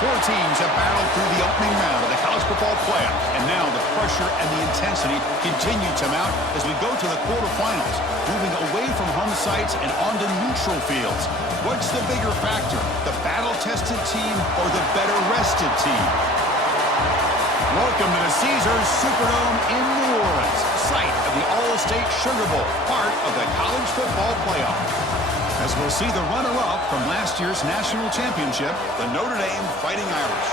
Four teams have battled through the opening round of the college football playoff, and now the pressure and the intensity continue to mount as we go to the quarterfinals, moving away from home sites and onto neutral fields. What's the bigger factor, the battle-tested team or the better-rested team? Welcome to the Caesars Superdome in New Orleans, site of the Allstate Sugar Bowl, part of the college football playoff. As we'll see the runner-up from last year's national championship, the Notre Dame Fighting Irish,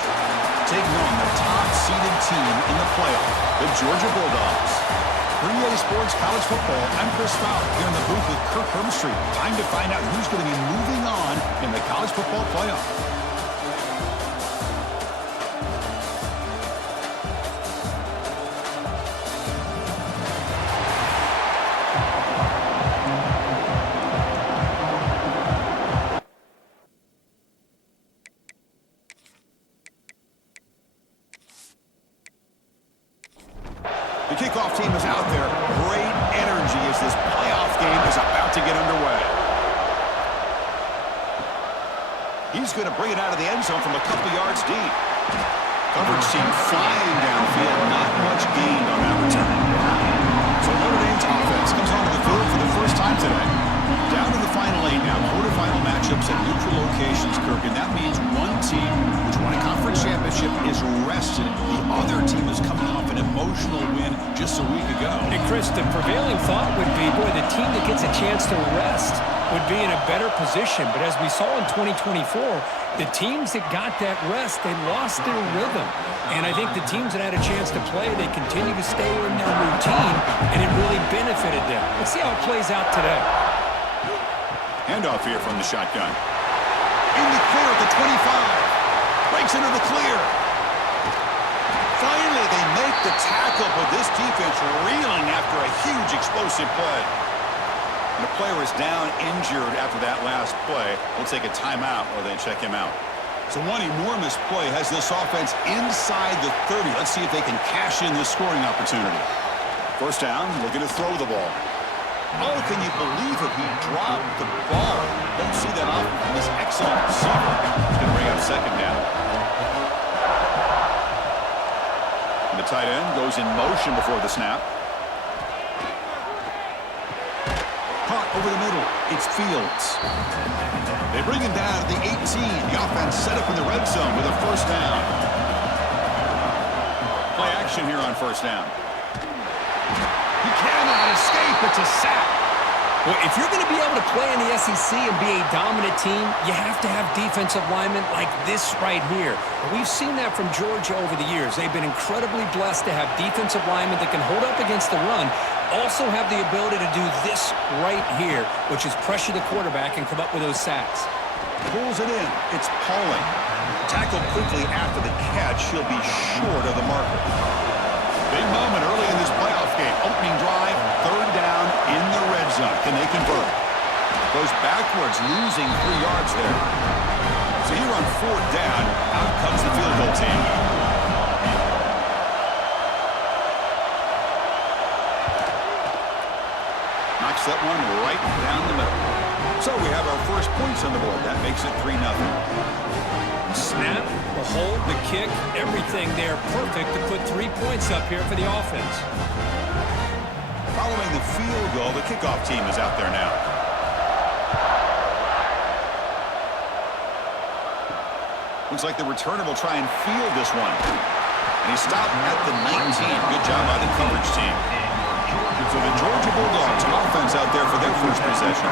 taking on the top-seeded team in the playoff, the Georgia Bulldogs. 3A Sports College Football, I'm Chris Fowler here in the booth with Kirk Herbstreit. Time to find out who's going to be moving on in the college football playoff. The kickoff team is out there. Great energy as this playoff game is about to get underway. He's going to bring it out of the end zone from a couple yards deep. Coverage team flying downfield. Not much gain on that return. So Notre Dame's offense comes onto the field for the first time today. Down to the final 8 now. Quarterfinal matchups at neutral locations, Kirk. And that means one team which won a conference championship is rested. The other team is coming off an emotional win just a week ago. And Chris, the prevailing thought would be, boy, the team that gets a chance to rest would be in a better position. But as we saw in 2024, the teams that got that rest, they lost their rhythm. And I think the teams that had a chance to play, they continue to stay in their routine, and it really benefited them. Let's see how it plays out today. Handoff here from the shotgun. In the clear at the 25. Breaks into the clear. Finally, they make the tackle, but this defense reeling after a huge explosive play. And the player is down injured after that last play. We'll take a timeout or they check him out. So one enormous play has this offense inside the 30. Let's see if they can cash in this scoring opportunity. First down, looking to throw the ball. Oh, can you believe it? He dropped the ball. Don't see that often from this excellent receiver. He's going to bring up second down. And the tight end goes in motion before the snap. Caught over the middle. It's Fields. They bring him down to the 18. The offense set up in the red zone with a first down. Play action here on first down. He cannot escape. It's a sack. Well, if you're going to be able to play in the SEC and be a dominant team, you have to have defensive linemen like this right here. We've seen that from Georgia over the years. They've been incredibly blessed to have defensive linemen that can hold up against the run, also have the ability to do this right here, which is pressure the quarterback and come up with those sacks. Pulls it in. It's Pauling. Tackled quickly after the catch. He'll be short of the marker. Big moment early in this playoff game. Opening drive, third down in the red zone. Can they convert? Goes backwards, losing 3 yards there. So here on fourth down, out comes the field goal team. Knocks that one right down the middle. So we have our first points on the board. That makes it 3-0. Snap, the hold, the kick, everything there perfect to put 3 points up here for the offense. Following the field goal, the kickoff team is out there now. Looks like the returner will try and field this one. And he stopped at the 19. Good job by the coverage team. So the Georgia Bulldogs offense out there for their first possession.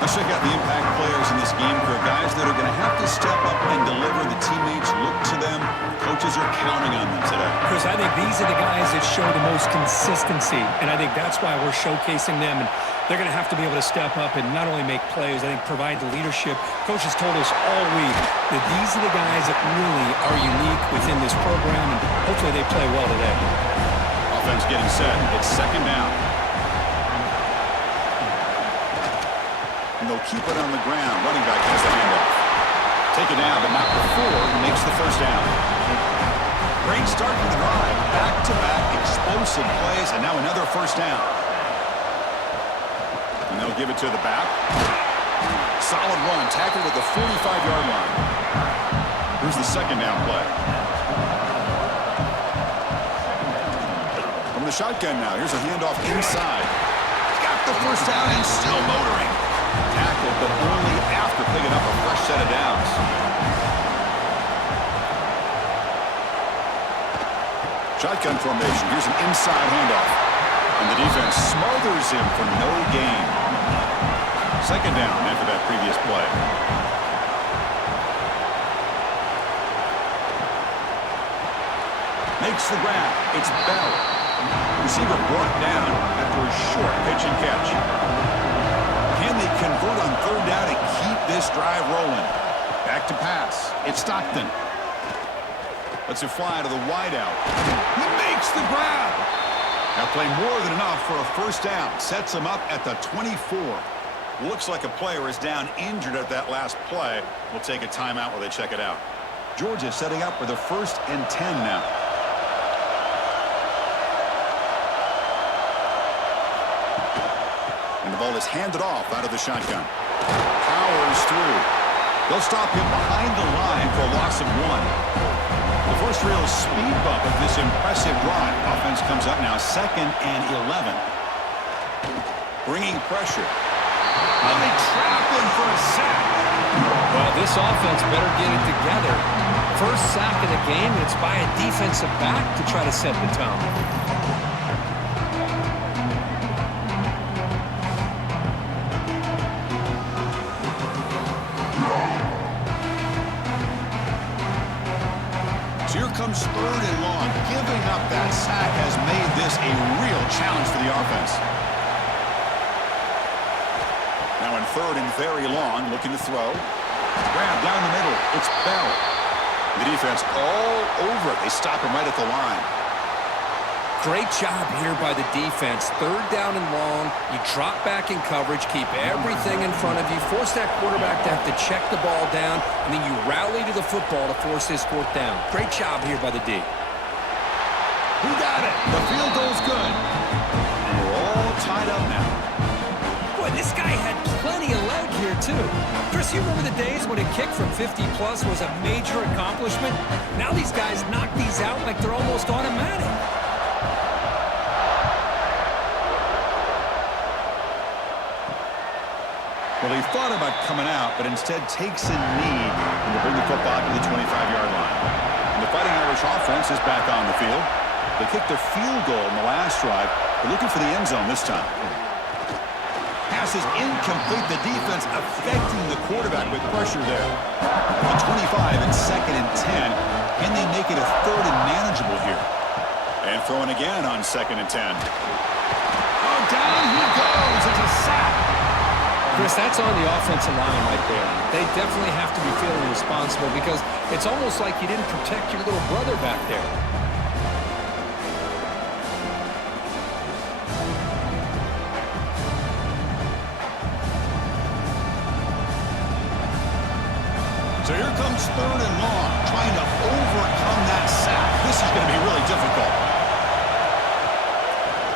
Let's check out the impact players in this game for guys that are going to have to step up and deliver. The teammates look to them. Coaches are counting on them today. Chris, I think these are the guys that show the most consistency, and I think that's why we're showcasing them. And they're going to have to be able to step up and not only make plays, I think provide the leadership. Coach has told us all week that these are the guys that really are unique within this program, and hopefully they play well today. Offense getting set. It's second down. And they'll keep it on the ground. Running back has the handoff. Take it down, but not before he makes the first down. Great start to the drive. Back-to-back explosive plays, and now another first down. And they'll give it to the back. Solid run. Tackled at the 45-yard line. Here's the second down play. From the shotgun now. Here's a handoff inside. Got the first down and still motoring. Tackled, but only after picking up a fresh set of downs. Shotgun formation. Here's an inside handoff. And the defense smothers him for no gain. Second down after that previous play. Makes the grab. It's Bell. Receiver brought down after a short pitch and catch. Can they convert on third down and keep this drive rolling? Back to pass. It's Stockton. Lets it fly to the wideout. He makes the grab. That play more than enough for a first down. Sets him up at the 24. Looks like a player is down injured at that last play. We'll take a timeout while they check it out. Georgia setting up for the 1st and 10 now. And the ball is handed off out of the shotgun. Powers through. They'll stop him behind the line for a loss of 1. The first real speed bump of this impressive drive. Offense comes up now 2nd and 11. Bringing pressure. And they trap him for a sack. Well, this offense better get it together. First sack of the game, and it's by a defensive back to try to set the tone. Here comes 3rd and long. Giving up that sack has made this a real challenge for the offense. Now in 3rd and very long, looking to throw. Grab down the middle. It's Bell. The defense all over it. They stop him right at the line. Great job here by the defense. 3rd down and long. You drop back in coverage, keep everything in front of you, force that quarterback to have to check the ball down, and then you rally to the football to force this 4th down. Great job here by the D. Who got it? The field goal's good. And we're all tied up now. Boy, this guy had plenty of leg here, too. Chris, you remember the days when a kick from 50-plus was a major accomplishment? Now these guys knock these out like they're almost automatic. Well, he thought about coming out, but instead takes a knee to bring the football to the 25-yard line. And the Fighting Irish offense is back on the field. They kicked a field goal in the last drive. They're looking for the end zone this time. Pass is incomplete. The defense affecting the quarterback with pressure there. The 25 and 2nd and 10. Can they make it a 3rd and manageable here? And throwing again on 2nd and 10. Oh, down he goes. It's a sack. Chris, that's on the offensive line right there. They definitely have to be feeling responsible because it's almost like you didn't protect your little brother back there. So here comes 3rd and long, trying to overcome that sack. This is going to be really difficult.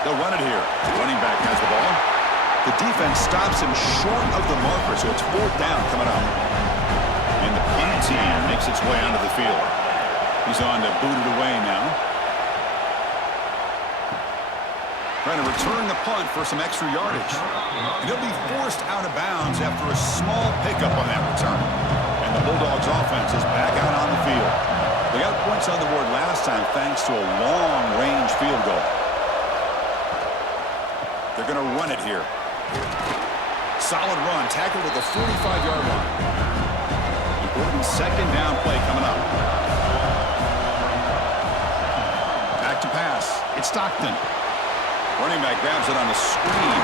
They'll run it here. The running back has the ball. The defense stops him short of the marker, so it's 4th down coming up. And the punt team makes its way onto the field. He's on to boot it away now. Trying to return the punt for some extra yardage. And he'll be forced out of bounds after a small pickup on that return. And the Bulldogs offense is back out on the field. They got points on the board last time thanks to a long-range field goal. They're going to run it here. Solid run, tackled at the 45-yard line. Important 2nd down play coming up. Back to pass. It's Stockton. Running back grabs it on the screen.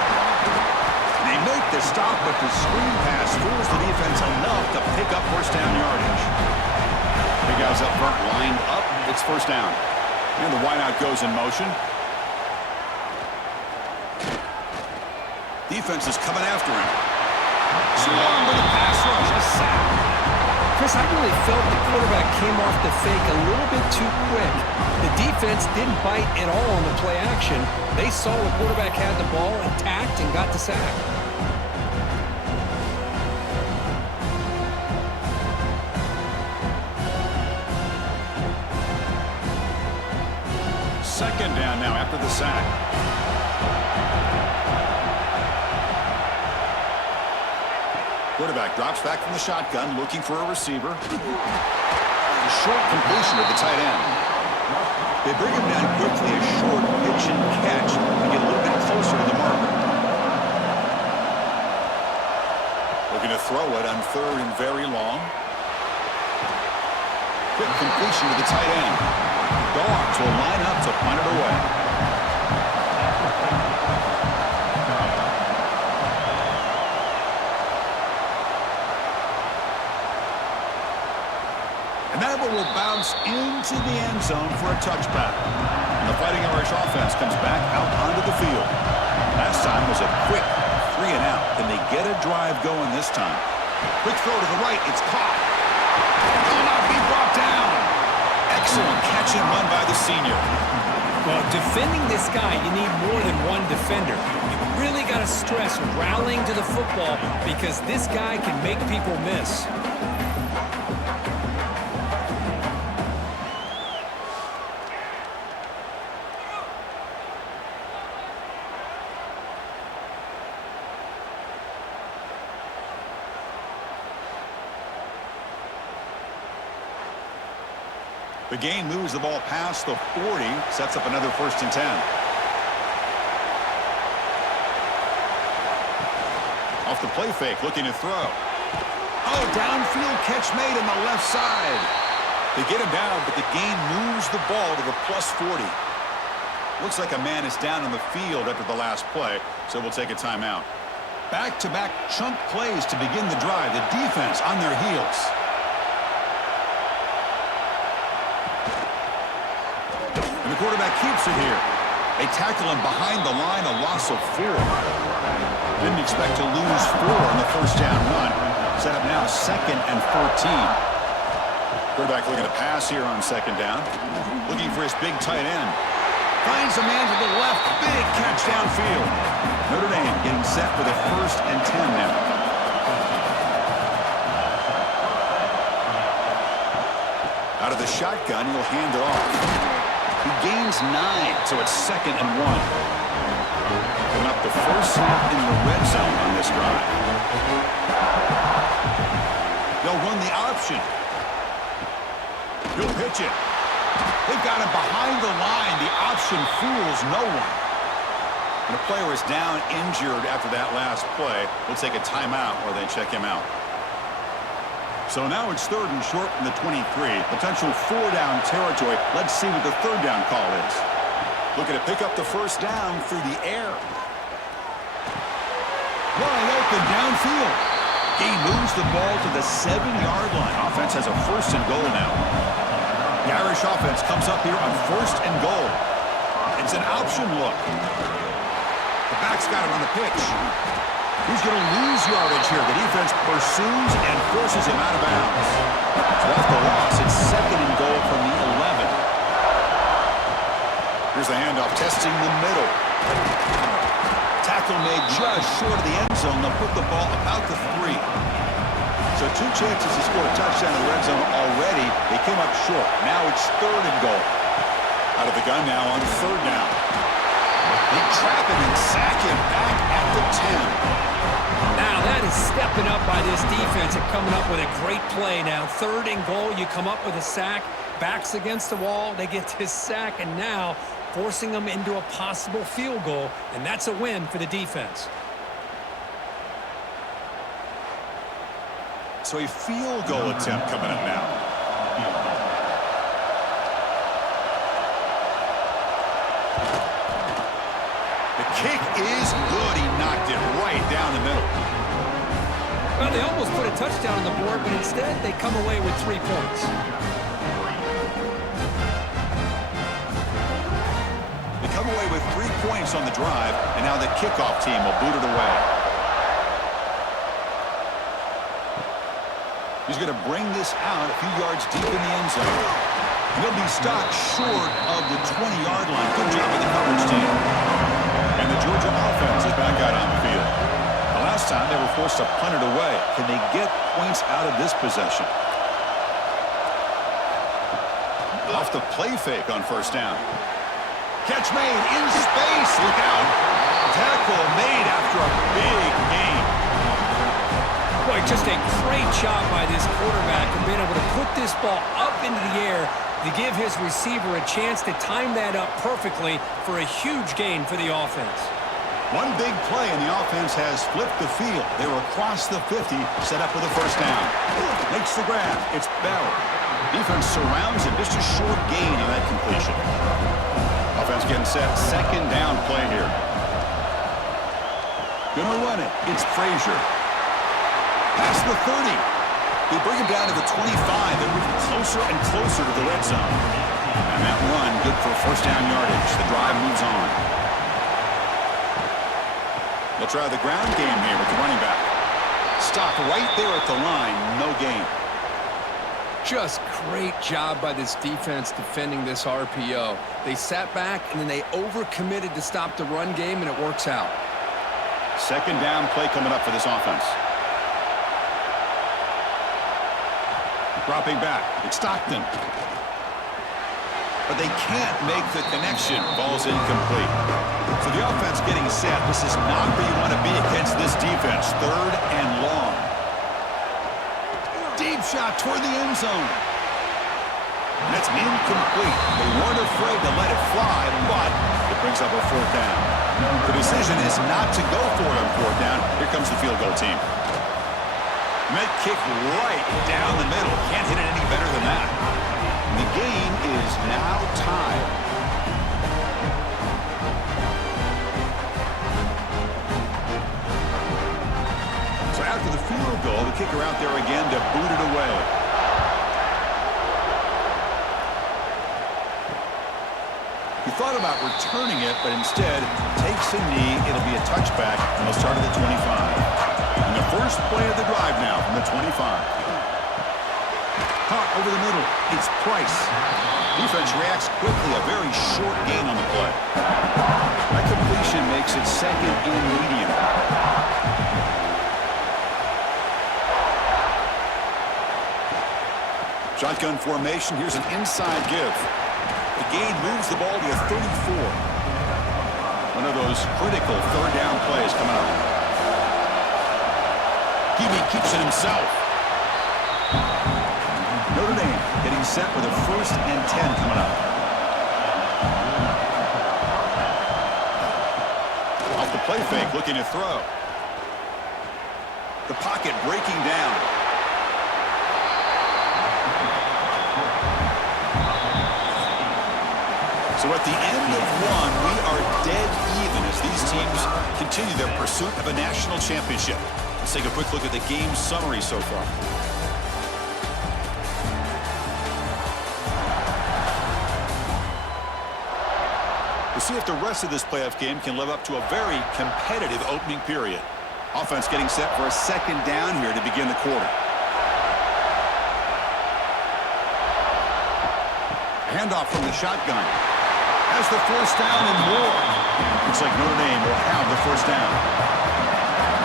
They make the stop, but the screen pass fools the defense enough to pick up 1st down yardage. Big guys up front lined up. It's 1st down. And the wideout goes in motion. Defense is coming after him. Swarmed with a pass rush, a sack. Chris, I really felt the quarterback came off the fake a little bit too quick. The defense didn't bite at all on the play action. They saw the quarterback had the ball, attacked, and got the sack. second down now after the sack. Quarterback drops back from the shotgun, looking for a receiver. A short completion to the tight end. They bring him down quickly, a short pitch and catch to get a little bit closer to the marker. Looking to throw it on third and very long. Quick completion to the tight end. Dogs will line up to punt it away. And that one will bounce into the end zone for a touchback. And the Fighting Irish offense comes back out onto the field. Last time was a quick 3 and out. Can they get a drive going this time? Quick throw to the right. It's caught. Will not be brought down. Excellent catch and run by the senior. Well, defending this guy, you need more than one defender. You really got to stress rallying to the football because this guy can make people miss. The gain moves the ball past the 40, sets up another 1st and 10. Off the play fake, looking to throw. Oh, downfield catch made on the left side. They get him down, but the gain moves the ball to the plus 40. Looks like a man is down on the field after the last play, so we'll take a timeout. Back-to-back chunk plays to begin the drive. The defense on their heels. And the quarterback keeps it here. They tackle him behind the line, a loss of 4. Didn't expect to lose 4 on the 1st down run. Set up now 2nd and 14. Quarterback looking to pass here on 2nd down. Looking for his big tight end. Finds a man to the left. Big catch downfield. Notre Dame getting set for the 1st and 10 now. Out of the shotgun, he'll hand it off. He gains 9, so it's 2nd and 1. Coming up the first snap in the red zone on this drive. They'll run the option. He'll pitch it. They've got him behind the line. The option fools no one. And the player is down injured after that last play. We'll take a timeout while they check him out. So now it's 3rd and short from the 23. Potential 4-down territory. Let's see what the 3rd down call is. Looking to pick up the 1st down through the air. Wide open downfield. He moves the ball to the 7-yard line. Offense has a 1st and goal now. The Irish offense comes up here on 1st and goal. It's an option look. The back's got him on the pitch. He's going to lose yardage here. The defense pursues and forces him out of bounds. So off the loss, it's 2nd and goal from the 11. Here's the handoff, testing the middle. Tackle made just short of the end zone. They'll put the ball about the 3. So 2 chances to score a touchdown in the red zone already. They came up short. Now it's 3rd and goal. Out of the gun now on 3rd down. They trap him and sack him back at the 10. Now that is stepping up by this defense and coming up with a great play now. 3rd and goal, you come up with a sack. Backs against the wall, they get this sack, and now forcing them into a possible field goal, and that's a win for the defense. So a field goal attempt coming up now. The kick is good. He knocked it right down the middle. Well, they almost put a touchdown on the board, but instead they come away with 3 points. They come away with 3 points on the drive, and now the kickoff team will boot it away. He's going to bring this out a few yards deep in the end zone. He'll be stopped short of the 20-yard line. Good job of the coverage team. And the Georgia offense is back out on the field. The last time they were forced to punt it away. Can they get points out of this possession? Off the play fake on 1st down. Catch made in space. Look out. Tackle made after a big gain. Boy, just a great job by this quarterback of being able to put this ball up into the air to give his receiver a chance to time that up perfectly for a huge gain for the offense. One big play, and the offense has flipped the field. They were across the 50, set up with a first down. Makes the grab. It's Bell. Defense surrounds him. Just a short gain on that completion. Offense getting set. Second down play here. Gonna run it. It's Frazier. Past the 30. They bring him down to the 25. They're moving closer and closer to the red zone. And that run, good for first down yardage. The drive moves on. They'll try the ground game here with the running back. Stop right there at the line. No gain. Just great job by this defense defending this RPO. They sat back, and then they overcommitted to stop the run game, and it works out. Second down play coming up for this offense. Dropping back. It's Stockton. But they can't make the connection. Ball's incomplete. So the offense getting set. This is not where you want to be against this defense. Third and long. Deep shot toward the end zone. That's incomplete. They weren't afraid to let it fly, but it brings up a fourth down. The decision is not to go for it on fourth down. Here comes the field goal team. Met kick right down the middle. Can't hit it any better than that. The game is now tied. So after the field goal, the kicker out there again to boot it away. He thought about returning it, but instead takes a knee. It'll be a touchback, and they'll start at the 25. And the first play of the drive now from the 25. Caught over the middle. It's Price. Defense reacts quickly. A very short gain on the play. That completion makes it second and medium. Shotgun formation. Here's an inside give. The gain moves the ball to a 34. One of those critical third down plays coming up. Hebe keeps it himself. Notre Dame getting set with a 1st and 10 coming up. Off the play fake, looking to throw. The pocket breaking down. So at the end of one, we are dead even as these teams continue their pursuit of a national championship. Let's take a quick look at the game summary so far. We'll see if the rest of this playoff game can live up to a very competitive opening period. Offense getting set for a second down here to begin the quarter. Handoff from the shotgun. Has the first down and more. Looks like Notre Dame will have the first down.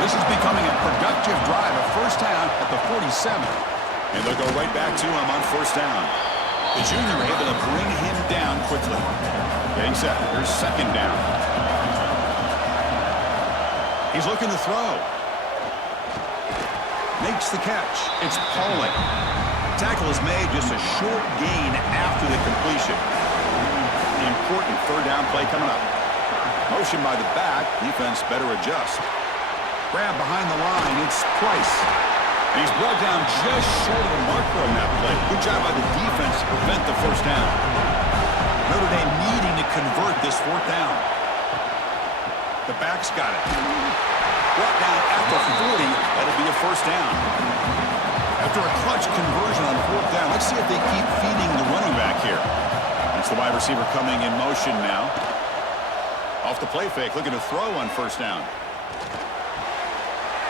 This is becoming a productive drive. A first down at the 47. And they'll go right back to him on first down. The junior able to bring him down quickly. Getting set. Here's second down. He's looking to throw. Makes the catch. It's Pauling. Tackle is made, just a short gain after the completion. The important third down play coming up. Motion by the back. Defense better adjust. Grab behind the line. It's Price. And he's brought down just short of the marker on that play. Good job by the defense to prevent the first down. Notre Dame needing to convert this fourth down. The back's got it. Brought down at the 40. That'll be a first down. After a clutch conversion on fourth down, let's see if they keep feeding the running back here. That's the wide receiver coming in motion now. Off the play fake, looking to throw on first down.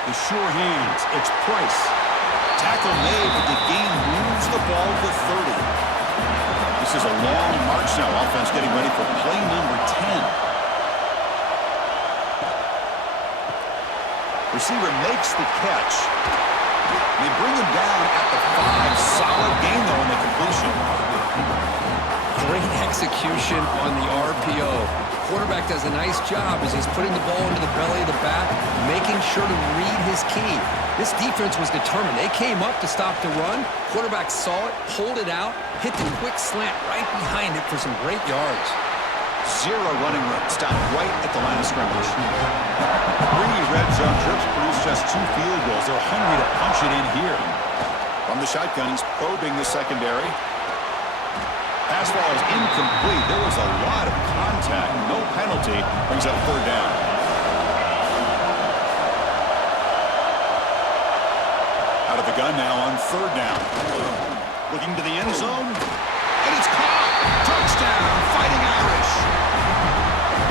The sure hands, it's Price. Tackle made, but the gain moves the ball to 30. This is a long march now. Offense getting ready for play number 10. Receiver makes the catch. They bring him down at the 5. Solid gain, though, in the completion. Great execution on the RPO. Quarterback does a nice job as he's putting the ball into the belly of the back, making sure to read his key. This defense was determined. They came up to stop the run. Quarterback saw it, pulled it out, hit the quick slant right behind it for some great yards. Zero running room. Stopped right at the line of scrimmage. 3 red zone trips produce just 2 field goals. They're hungry to punch it in here. From the shotgun, he's probing the secondary. Pass ball is incomplete. There was a lot of contact. No penalty. Brings up 3rd down. Out of the gun now on 3rd down. Looking to the end zone. And it's caught. Touchdown. Fighting Irish.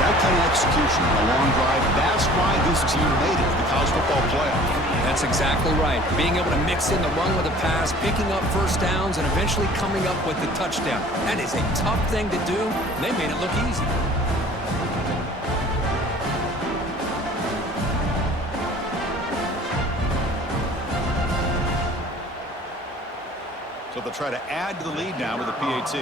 That kind of execution on a long drive, that's why this team made it to the college football playoff. That's exactly right. Being able to mix in the run with a pass, picking up first downs, and eventually coming up with the touchdown. That is a tough thing to do, and they made it look easy. So they'll try to add to the lead now with a PAT.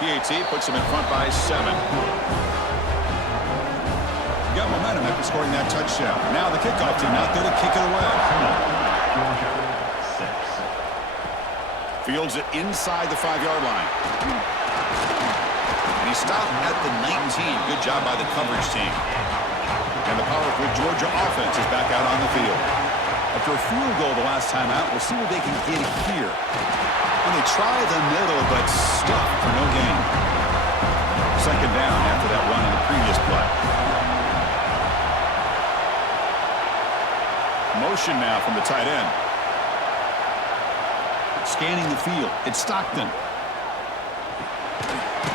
PAT puts them in front by 7. Got momentum after scoring that touchdown. Now the kickoff team out there to kick it away. Fields it inside the 5-yard line. And he stopped at the 19. Good job by the coverage team. And the powerful Georgia offense is back out on the field. After a field goal the last time out, we'll see what they can get here. And they try the middle, but stuck for no gain. 2nd down after that run on the previous play. Motion now from the tight end. Scanning the field. It's Stockton.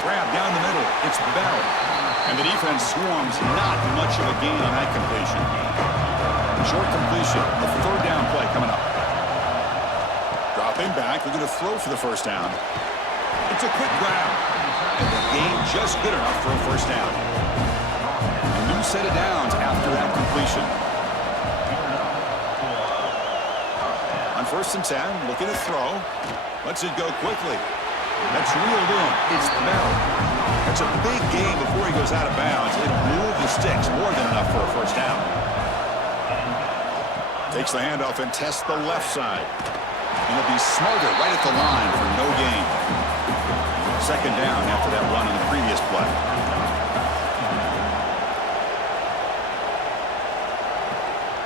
Grab down the middle. It's Bell. And the defense swarms. Not much of a gain on that completion. Short completion. The 3rd down play coming up. Dropping back. They're going to throw for the 1st down. It's a quick grab. And the gain just good enough for a 1st down. A new set of downs after that completion. On 1st and 10, looking to throw. Lets it go quickly. That's reeled in. It's Bell. That's a big gain before he goes out of bounds. It'll move the sticks. More than enough for a 1st down. Takes the handoff and tests the left side. And he'll be smarter right at the line for no gain. 2nd down after that run on the previous play.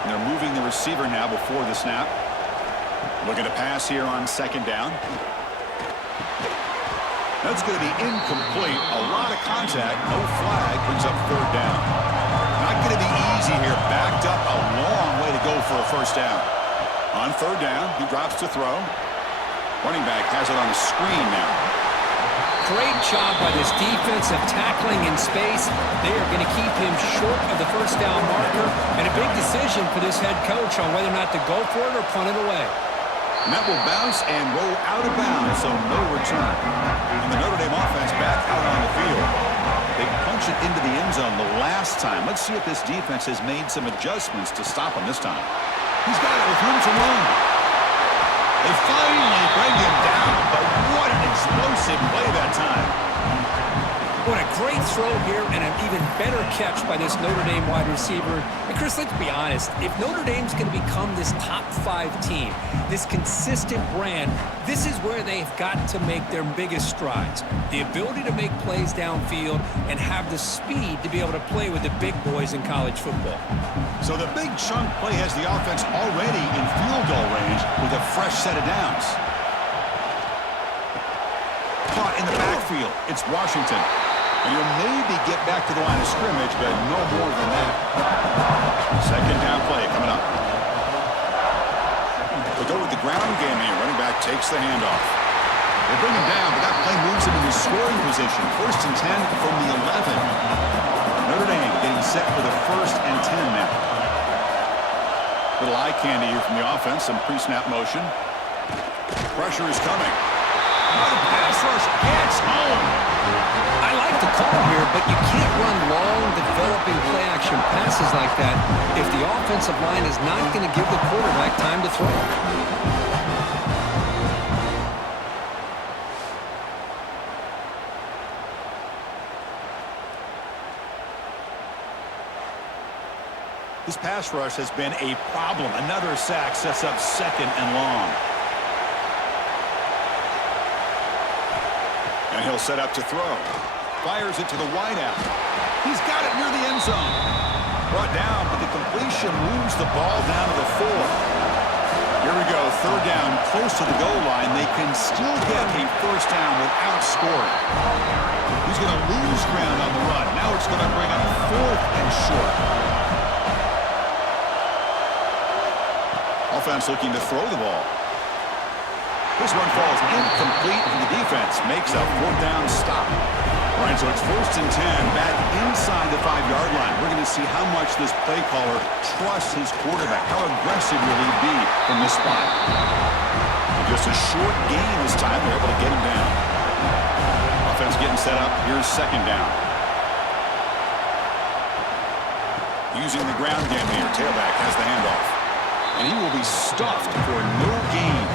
And they're moving the receiver now before the snap. Looking to pass here on 2nd down. That's going to be incomplete. A lot of contact. No flag. Brings up 3rd down. Not going to be easy here. Backed up a long way to go for a 1st down. On 3rd down, he drops to throw. Running back has it on the screen now. Great job by this defense of tackling in space. They are going to keep him short of the 1st down marker. And a big decision for this head coach on whether or not to go for it or punt it away. And that will bounce and roll out of bounds, so no return. And the Notre Dame offense back out on the field. They punch it into the end zone the last time. Let's see if this defense has made some adjustments to stop him this time. He's got it with room to run. They finally bring him down, but what an explosive play that time. What a great throw here and an even better catch by this Notre Dame wide receiver. And Chris, let's be honest. If Notre Dame's going to become this top 5 team, this consistent brand, this is where they've got to make their biggest strides. The ability to make plays downfield and have the speed to be able to play with the big boys in college football. So the big chunk play has the offense already in field goal range with a fresh set of downs. Caught in the backfield. It's Washington. And you'll maybe get back to the line of scrimmage, but no more than that. 2nd down play coming up. They'll go with the ground game here. Running back takes the handoff. They bring him down, but that play moves him into scoring position. 1st and 10 from the 11. Notre Dame getting set for the 1st and 10 now. Little eye candy here from the offense. Some pre-snap motion. Pressure is coming. Pass rush gets home. I like the call here, but you can't run long, developing play-action passes like that if the offensive line is not going to give the quarterback time to throw. pass rush has been a problem. Another sack sets up 2nd and long. And he'll set up to throw. Fires it to the wideout. He's got it near the end zone. Brought down, but the completion moves the ball down to the 4. Here we go, 3rd down, close to the goal line. They can still get a 1st down without scoring. He's going to lose ground on the run. Now it's going to bring up 4th and short. Offense looking to throw the ball. This one falls incomplete, and the defense makes a 4th down stop. All right, so it's 1st and 10, back inside the 5-yard line. We're going to see how much this play caller trusts his quarterback. How aggressive will he be from this spot? Just a short gain this time. They're able to get him down. Offense getting set up. Here's 2nd down. Using the ground game here. Tailback has the handoff. And he will be stuffed for no gain.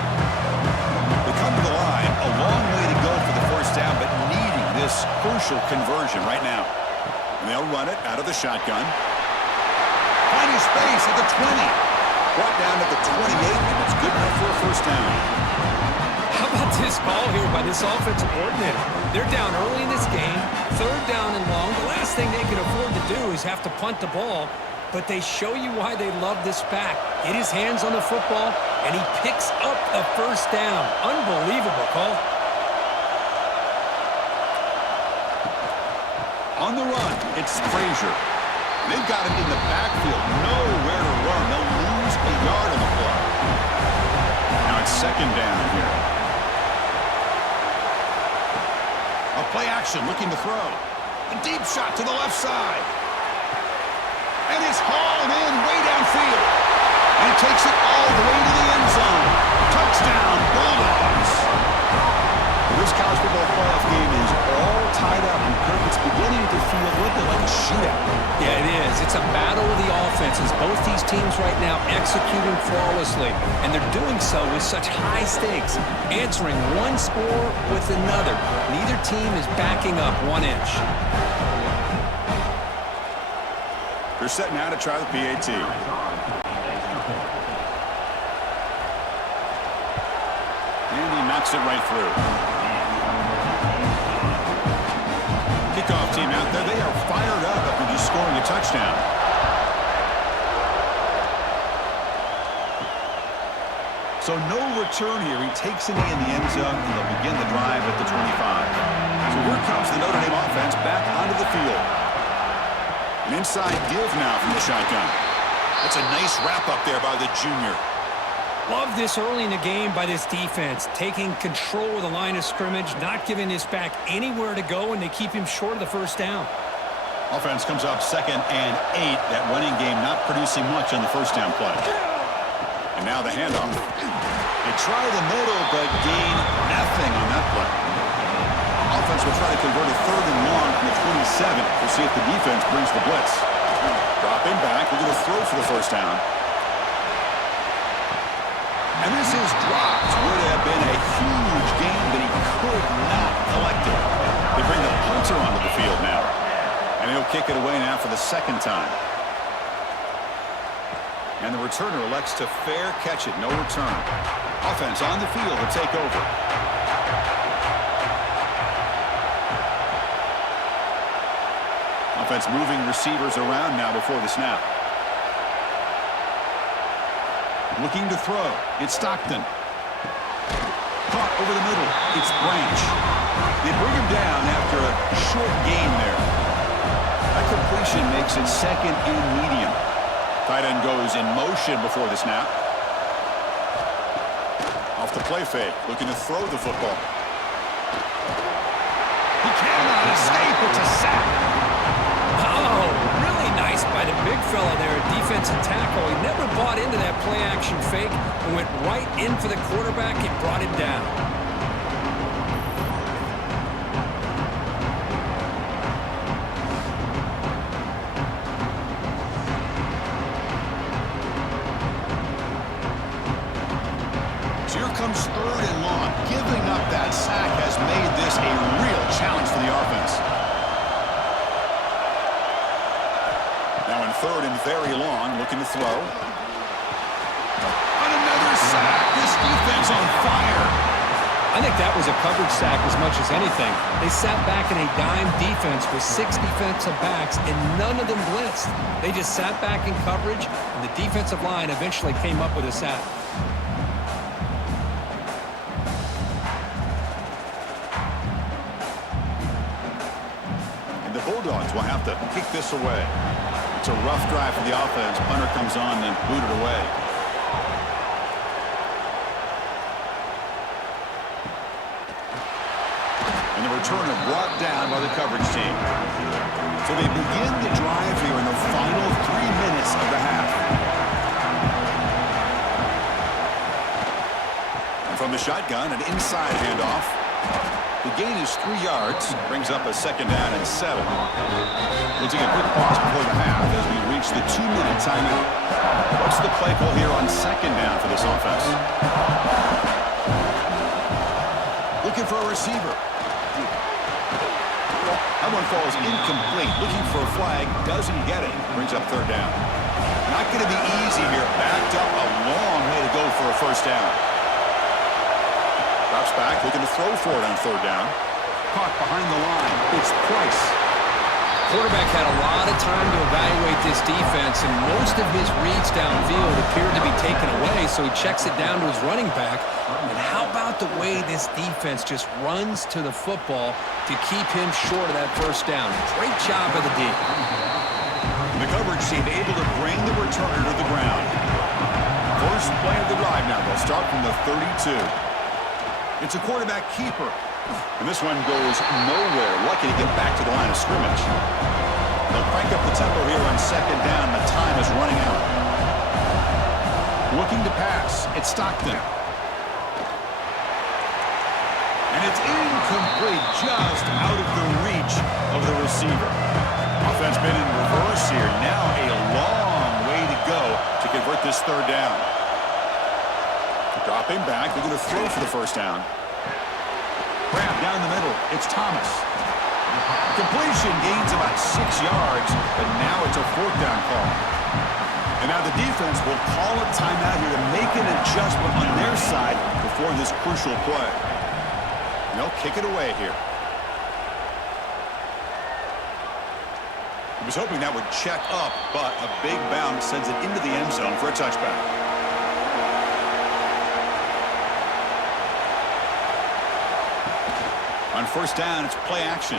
They come to the line. A long way to go for the 1st down, but needing this crucial conversion right now. And they'll run it out of the shotgun. Finding space at the 20. Brought down at the 28, and it's good enough for a 1st down. How about this call here by this offensive coordinator? They're down early in this game, 3rd down and long. The last thing they can afford to do is have to punt the ball, but they show you why they love this back. Get his hands on the football, and he picks up the 1st down. Unbelievable call. On the run, it's Frazier. They've got him in the backfield. Nowhere to run. They'll lose a yard on the play. Now it's 2nd down here. A play action looking to throw. A deep shot to the left side. And it's hauled in way downfield. And he takes it all the way to the end zone. Touchdown, Bulldogs. This college football playoff game is all tied up, and Kirk, it's beginning to feel a little bit like a shootout. Yeah, it is. It's a battle of the offenses. Both these teams right now executing flawlessly, and they're doing so with such high stakes, answering one score with another. Neither team is backing up 1 inch. They're setting out to try the PAT. And he knocks it right through. Kickoff team out there. They are fired up after just scoring a touchdown. So no return here. He takes it in the end zone, and they'll begin the drive at the 25. So here comes the Notre Dame offense back onto the field. An inside give now from the shotgun. That's a nice wrap up there by the junior. Love this early in the game by this defense, taking control of the line of scrimmage, not giving this back anywhere to go, and they keep him short of the 1st down. Offense comes up 2nd and 8. That running game not producing much on the 1st down play. And now the handoff. They try the middle, but gain nothing on that play. Offense will try to convert a 3rd and long from the 27. We'll see if the defense brings the blitz. Dropping back. We're going to throw for the 1st down. And this is dropped. Would have been a huge gain, but he could not collect it. They bring the punter onto the field now. And he'll kick it away now for the 2nd time. And the returner elects to fair catch it. No return. Offense on the field to take over. Offense moving receivers around now before the snap. Looking to throw. It's Stockton. Caught over the middle. It's Branch. They bring him down after a short gain there. That completion makes it 2nd and medium. Tight end goes in motion before the snap. Off the play fake. Looking to throw the football. He cannot escape. It's a sack. Oh, really nice by the big fella there, defensive tackle. He never bought into that play-action fake and went right in for the quarterback and brought him down. So here comes 3rd and long. Giving up that sack has made this a real challenge for the offense. Now in third and very long, looking to throw. On another sack. This defense on fire. I think that was a coverage sack as much as anything. They sat back in a dime defense with 6 defensive backs, and none of them blitzed. They just sat back in coverage, and the defensive line eventually came up with a sack. And the Bulldogs will have to kick this away. It's a rough drive for the offense. Punter comes on and booted away. And the returner brought down by the coverage team. So they begin the drive here in the final 3 minutes of the half. And from the shotgun, an inside handoff. The gain is 3 yards, brings up a second down and 7. We'll take a quick pause before the half as we reach the 2-minute timeout. What's the play call here on second down for this offense? Looking for a receiver. That one falls incomplete. Looking for a flag, doesn't get it. Brings up third down. Not going to be easy here. Backed up a long way to go for a first down. Drops back, looking to throw for it on third down. Caught behind the line. It's Price. Quarterback had a lot of time to evaluate this defense, and most of his reads downfield appeared to be taken away, so he checks it down to his running back. And how about the way this defense just runs to the football to keep him short of that first down? Great job of the D. The coverage team able to bring the returner to the ground. First play of the drive now. They'll start from the 32. It's a quarterback keeper. And this one goes nowhere. Lucky to get back to the line of scrimmage. They'll crank up the tempo here on second down. The time is running out. Looking to pass. It's Stockton. And it's incomplete, just out of the reach of the receiver. Offense been in reverse here. Now a long way to go to convert this third down. Dropping back. They're going to throw for the first down. Grab down the middle. It's Thomas. Completion gains about 6 yards, but now it's a fourth down call. And now the defense will call a timeout here to make an adjustment on their side before this crucial play. And they'll kick it away here. He was hoping that would check up, but a big bounce sends it into the end zone for a touchback. On first down, it's play action.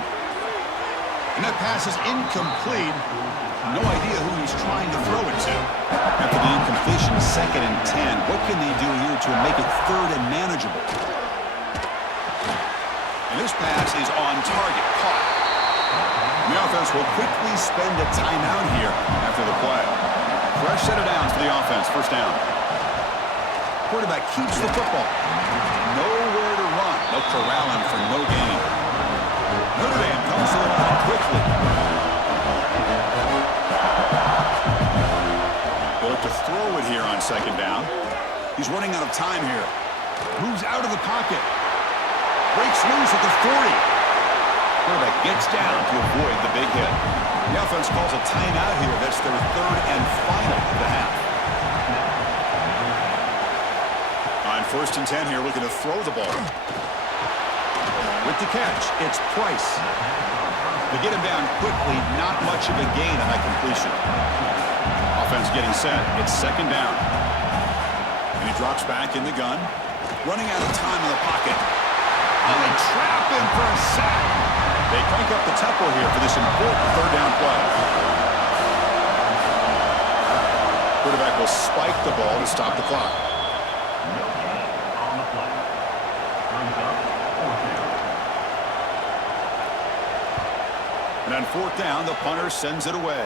And that pass is incomplete. No idea who he's trying to throw it to. After the incompletion, second and 10. What can they do here to make it third and manageable? And this pass is on target. Caught. And the offense will quickly spend a timeout here after the play. Fresh set of downs for the offense. First down. Quarterback keeps the football. Nowhere to run. They'll corral him for no gain. Notre Dame comes to the line quickly. They'll look to throw it here on second down. He's running out of time here. Moves out of the pocket. Breaks loose at the 40. Quarterback gets down to avoid the big hit. The offense calls a timeout here. That's their third and final of the half. On first and 10 here, looking to throw the ball. With the catch, it's Price. They get him down quickly, not much of a gain on that completion. Offense getting set. It's second down. And he drops back in the gun. Running out of time in the pocket. Oh, they trap him for a sack. They crank up the tempo here for this important third down play. Quarterback will spike the ball to stop the clock. And on fourth down, the punter sends it away.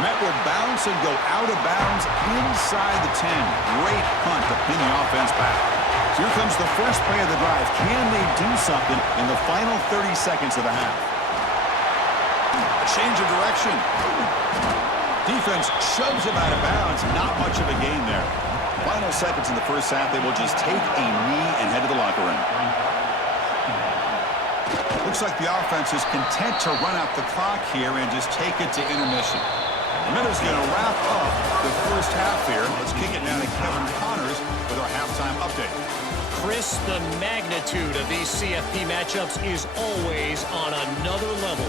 Met will bounce and go out of bounds inside the 10. Great punt to pin the offense back. So here comes the first play of the drive. Can they do something in the final 30 seconds of the half? A change of direction. Defense shoves him out of bounds. Not much of a gain there. Final seconds in the first half, they will just take a knee and head to the locker room. Looks like the offense is content to run out the clock here and just take it to intermission. The Minute's going to wrap up the first half here. Let's kick it now to Kevin Connors with our halftime update. Chris, the magnitude of these CFP matchups is always on another level.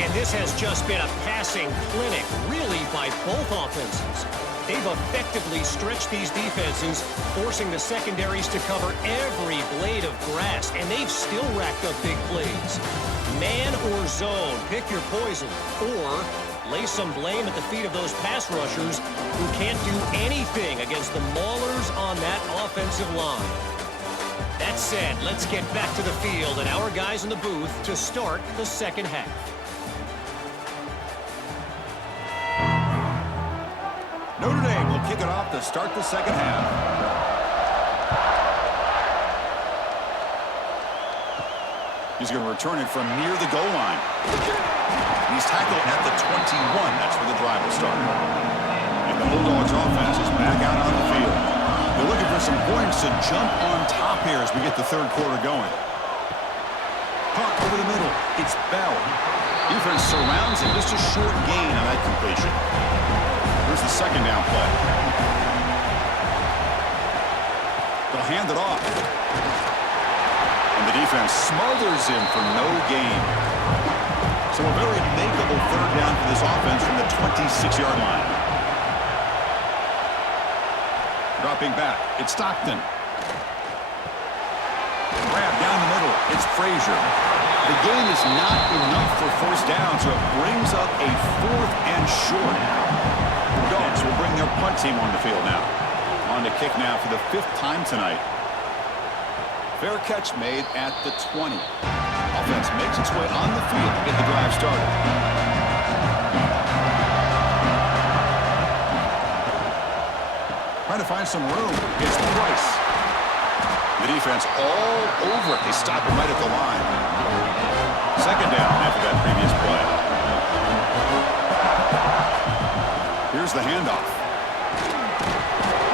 And this has just been a passing clinic, really, by both offenses. They've effectively stretched these defenses, forcing the secondaries to cover every blade of grass, and they've still racked up big plays. Man or zone, pick your poison, or lay some blame at the feet of those pass rushers who can't do anything against the maulers on that offensive line. That said, let's get back to the field and our guys in the booth to start the second half. Notre Dame will kick it off to start the second half. He's going to return it from near the goal line. He's tackled at the 21. That's where the drive will start. And the Bulldogs offense is back out on the field. They're looking for some points to jump on top here as we get the third quarter going. Punt over the middle. It's Bell. Defense surrounds him. Just a short gain on that completion. Here's the second down play. They'll hand it off. And the defense smothers him for no gain. So a very makeable third down for this offense from the 26-yard line. Dropping back, it's Stockton. Grab down the middle, it's Frazier. The gain is not enough for first down, so it brings up a 4th and short. The Dogs will bring their punt team on the field now. On to kick now for the 5th time tonight. Fair catch made at the 20. Offense makes its way on the field to get the drive started. Trying to find some room. It's Price. The defense all over it. They stop him right at the line. Second down after that previous play. Here's the handoff.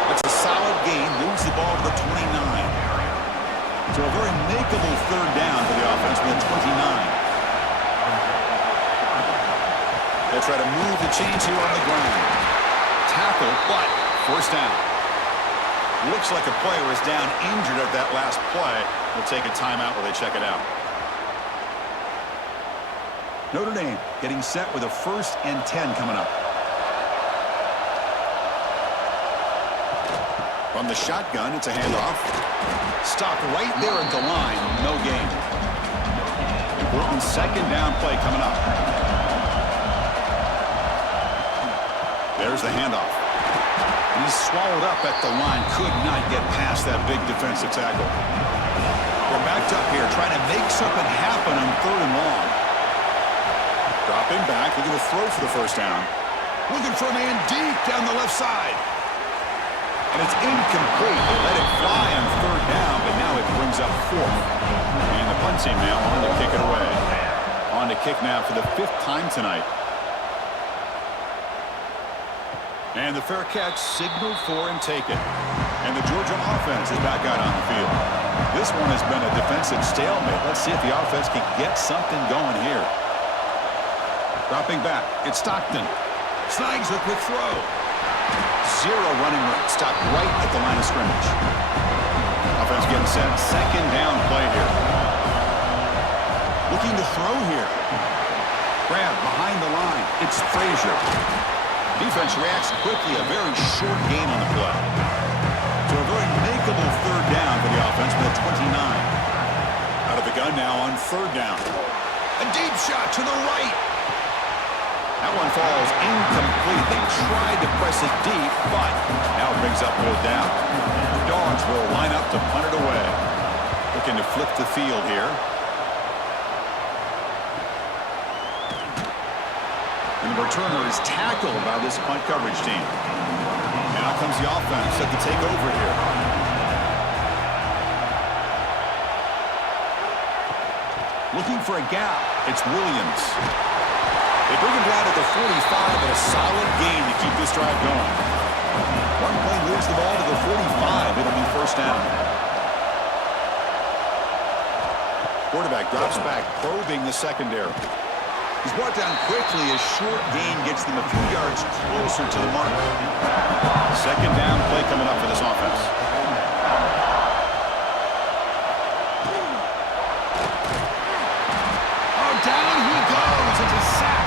That's a solid gain. Moves the ball to the 29. So a very makeable third down for the offense with the 29. They'll try to move the chains here on the ground. Tackle, but first down. Looks like a player is down injured at that last play. We'll take a timeout while they check it out. Notre Dame getting set with a 1st and 10 coming up. From the shotgun, it's a handoff. Stopped right there at the line. No gain. Important second down play coming up. There's the handoff. He's swallowed up at the line. Could not get past that big defensive tackle. We're backed up here trying to make something happen on 3rd and long. Dropping back. Looking to throw for the first down. Looking for a man deep down the left side. And it's incomplete. They let it fly on 3rd down, but now it brings up 4th. And the punt team now on to kick it away. On to kick now for the 5th time tonight. And the fair catch signaled for and taken. And the Georgia offense is back out on the field. This one has been a defensive stalemate. Let's see if the offense can get something going here. Dropping back, it's Stockton. Snags a quick throw. Zero running room. Stopped right at the line of scrimmage. Offense getting set. Second down play here. Looking to throw here. Grab behind the line. It's Frazier. Defense reacts quickly. A very short gain on the play. So a very makeable third down for the offense with a 29. Out of the gun now on 3rd down. A deep shot to the right. That one falls incomplete. They tried to press it deep, but now it brings up 4th down. The Dogs will line up to punt it away. Looking to flip the field here. And the returner is tackled by this punt coverage team. And out comes the offense set to take over here. Looking for a gap. It's Williams. They bring him down at the 45, but a solid gain to keep this drive going. One play moves the ball to the 45. It'll be first down. Quarterback drops back, probing the secondary. He's brought down quickly as short gain gets them a few yards closer to the mark. Second down play coming up for this offense. Oh, down he goes. It's a sack.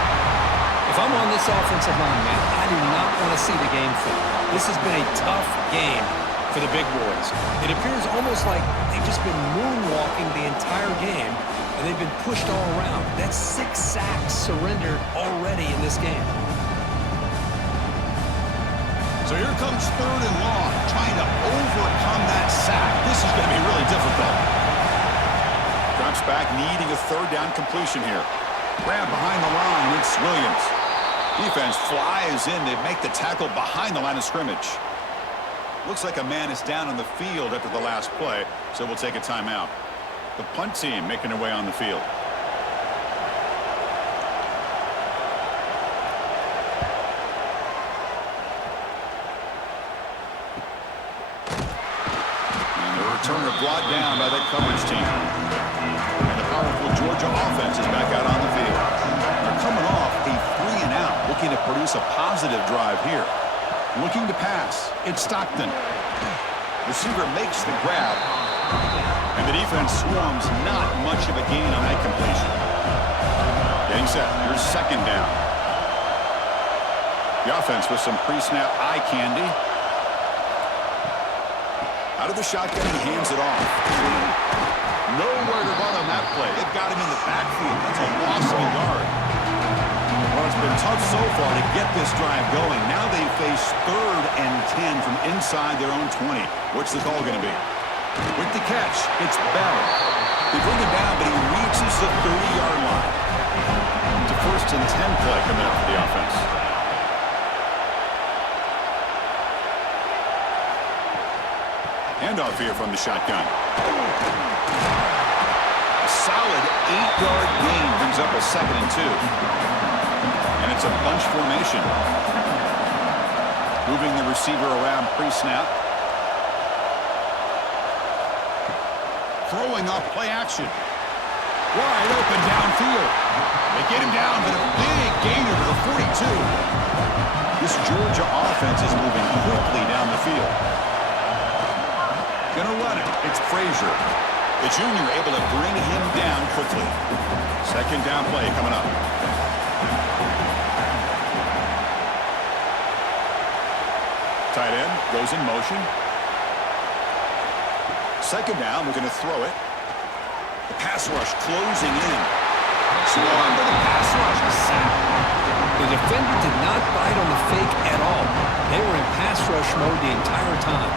If I'm on this offensive line, man, I do not want to see the game film. This has been a tough game for the big boys. It appears almost like they've just been moonwalking the entire game, and they've been pushed all around. That's 6 sacks surrendered already in this game. So here comes third and long, trying to overcome that sack. This is going to be really difficult. Drops back, needing a third down completion here. Grab behind the line, it's Williams. Defense flies in to make the tackle behind the line of scrimmage. Looks like a man is down on the field after the last play, so we'll take a timeout. The punt team making their way on the field. And the returner brought down by that coverage team. And the powerful Georgia offense is back out on the field. They're coming off a 3-and-out, looking to produce a positive drive here. Looking to pass. It's Stockton. Receiver makes the grab. And the defense swarms, not much of a gain on that completion. Getting set. Here's second down. The offense with some pre-snap eye candy. Out of the shotgun, he hands it off. Nowhere to run on that play. They've got him in the backfield. That's a loss of a yard. Well, it's been tough so far to get this drive going. Now they face 3rd and 10 from inside their own 20. What's the call going to be? With the catch, it's Bell. They bring him down, but he reaches the 30-yard line. It's a 1st and 10 play coming up for the offense. Handoff here from the shotgun. A solid 8-yard gain brings up a 2nd and 2. And it's a bunch formation. Moving the receiver around pre-snap. Throwing off play action. Wide open downfield. They get him down, but a big gainer to the 42. This Georgia offense is moving quickly down the field. Gonna run it. It's Frazier. The junior able to bring him down quickly. Second down play coming up. Tight end goes in motion. Second down, we're going to throw it. The pass rush closing in. Swarm to the pass rush. A sack. The defender did not bite on the fake at all. They were in pass rush mode the entire time.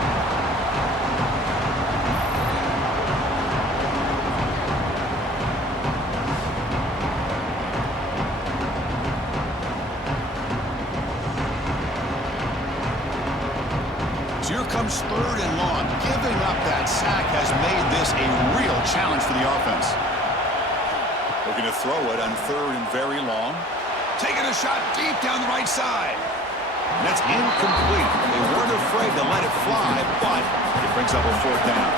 Here comes 3rd and long. Giving up that sack has made this a real challenge for the offense. Looking to throw it on 3rd and very long. Taking a shot deep down the right side. That's incomplete. They weren't afraid to let it fly, but it brings up a 4th down.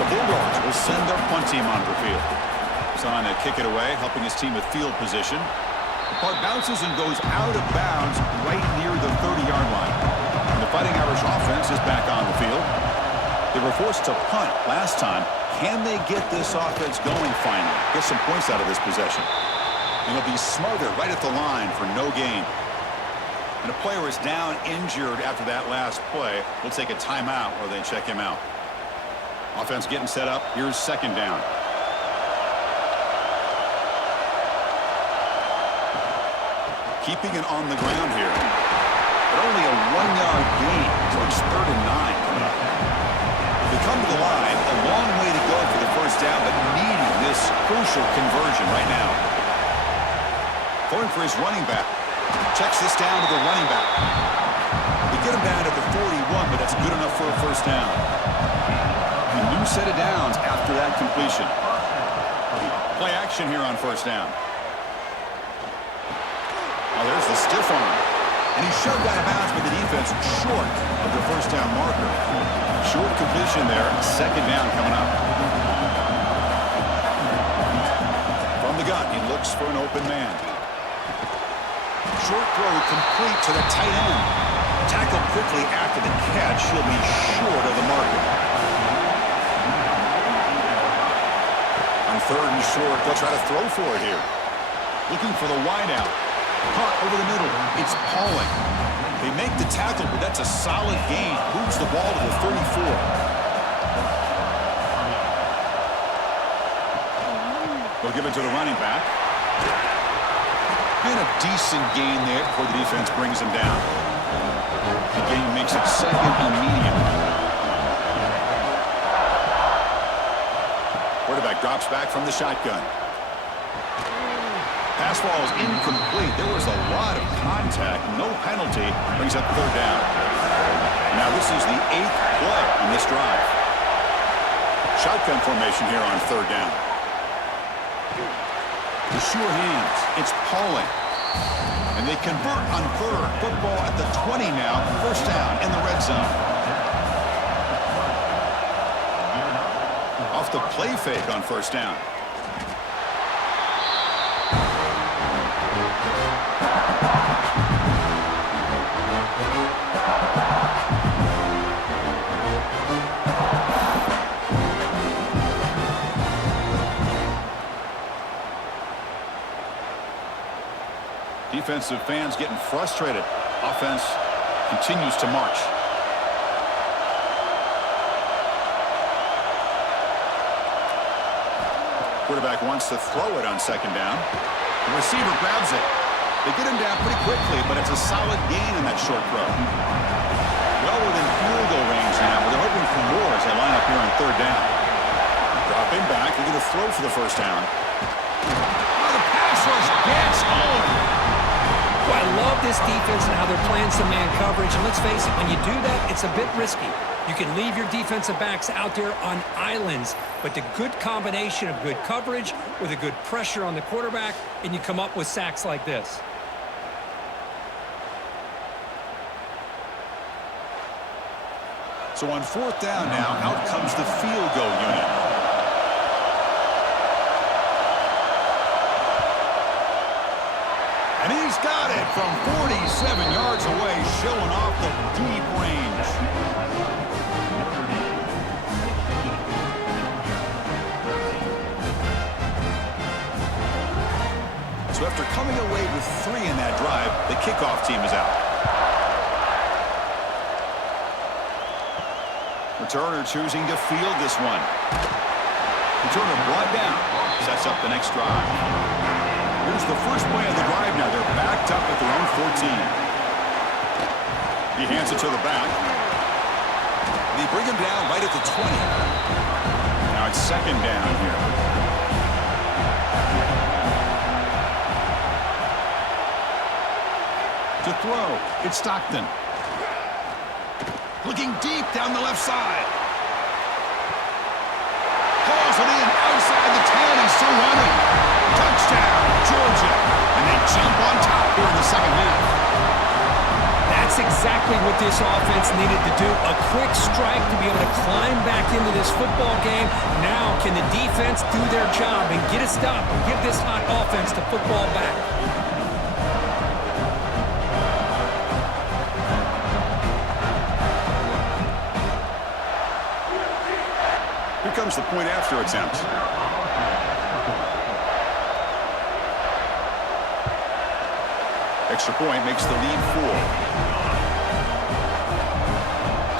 The Bulldogs will send their punt team onto the field. He's on to kick it away, helping his team with field position. The punt bounces and goes out of bounds right near the 30-yard line. The Fighting Irish offense is back on the field. They were forced to punt last time. Can they get this offense going finally? Get some points out of this possession. And they'll be smothered right at the line for no gain. And a player is down injured after that last play. We'll take a timeout while they check him out. Offense getting set up. Here's second down. Keeping it on the ground here. But only a 1-yard gain, so it's 3rd and 9 coming up. They come to the line, a long way to go for the first down, but needing this crucial conversion right now. Going for his running back. Checks this down to the running back. They get him down at the 41, but that's good enough for a first down. A new set of downs after that completion. Play action here on first down. Now there's the stiff arm. And he's shoved out of bounds by the defense short of the first down marker. Short completion there, second down coming up. looks for an open man. Short throw complete to the tight end. Tackled quickly after the catch. He'll be short of the marker. On 3rd and short, they'll try to throw for it here. Looking for the wideout. Caught over the middle. It's Pauling. They make the tackle, but that's a solid gain. Moves the ball to the 34. They'll give it to the running back. And a decent gain there before the defense brings him down. The gain makes it 2nd and medium. Quarterback drops back from the shotgun. Pass ball is incomplete. There was a lot of contact. No penalty. Brings up 3rd down. Now this is the 8th play in this drive. Shotgun formation here on 3rd down. The sure hands. It's Pauling. And they convert on 3rd. Football at the 20 now. 1st down in the red zone. Off the play fake on 1st down. Defensive fans getting frustrated. Offense continues to march. Quarterback wants to throw it on 2nd down. The receiver grabs it. They get him down pretty quickly, but it's a solid gain in that short throw. Well within field goal range now, but they're hoping for more as they line up here on 3rd down. Dropping back, they're going to throw for the 1st down. Oh, the pass rush gets home. Well, I love this defense and how they're playing some man coverage. And let's face it, when you do that, it's a bit risky. You can leave your defensive backs out there on islands, but the good combination of good coverage with a good pressure on the quarterback, and you come up with sacks like this. So on 4th down now, out comes the field goal unit. And he's got it from 47 yards away, showing off the deep range. So after coming away with 3 in that drive, the kickoff team is out. Returner choosing to field this one. Returner brought down. Sets up the next drive. Here's the first play of the drive now. They're backed up at their own 14. He hands it to the back. They bring him down right at the 20. Now it's 2nd down here. To throw, it's Stockton. Looking deep down the left side. Calls it in outside the 10. He's still running. Touchdown, Georgia. And they jump on top here in the 2nd half. That's exactly what this offense needed to do. A quick strike to be able to climb back into this football game. Now can the defense do their job and get a stop and give this hot offense the football back? Here comes the point after attempt. Extra point makes the lead 4.